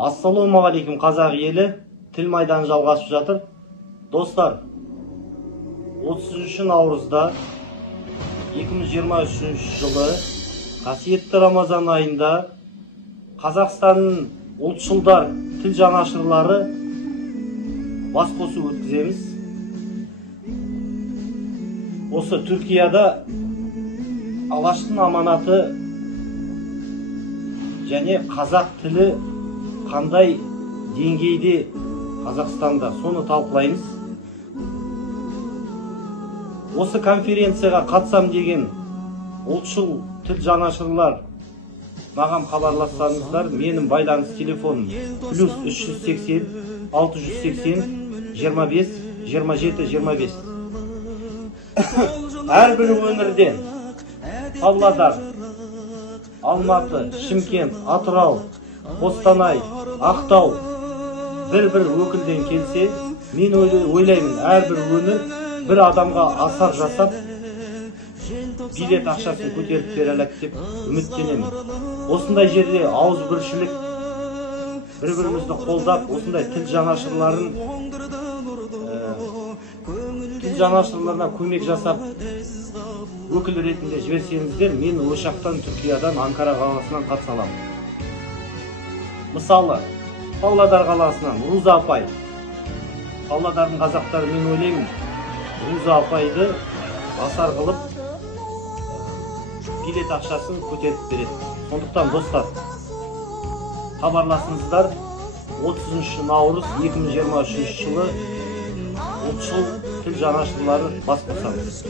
Ассалаумағалейкум қазақ елі, тіл майданы жалғасып жатыр. Достар, 30 наурызда 2023 жылы қасиетті Рамазан айында Қазақстанның ұлтшылдар тіл жанашырлары басқосу өткіземіз. Осы Түркияда алаштың аманаты және қазақ тілі қандай деңгейде Қазақстанда, соны талқылаймыз. Осы конференцияға қатысам деген ұлтшыл тіл жанашырлар маған хабарлассаңыздар, менің байланыс телефоным +380 680 25 27 25. Әрбір өңірден Павлодар, Алматы, Шымкент, Атырау, Қостанай, Ақтау бір-бір өкілден келсе, мен ойлаймын, әрбір өңір бір адамға асар жасап, билет ақшасын көтеріп бере алады деп үміттенемін. Осындай жерде ауызбіршілік, бір-бірімізді қолдап, осындай тіл жанашырларына көмек жасап, өкіл ретінде жіберсеңіздер, мен Ошақтан, Түркиядан, Анкара қаласынан қатыса аламын. Мысалы, Павлодар қаласынан Руза апай. Павлодардың қазақтары, мен ойлаймын, Руза апайды асар қылып, билет ақшасын көтеріп береді. Сондықтан достар, хабарласыңыздар. 30 наурыз 2023 жылы ұлтшыл тіл жанашырлары бас қосамыз.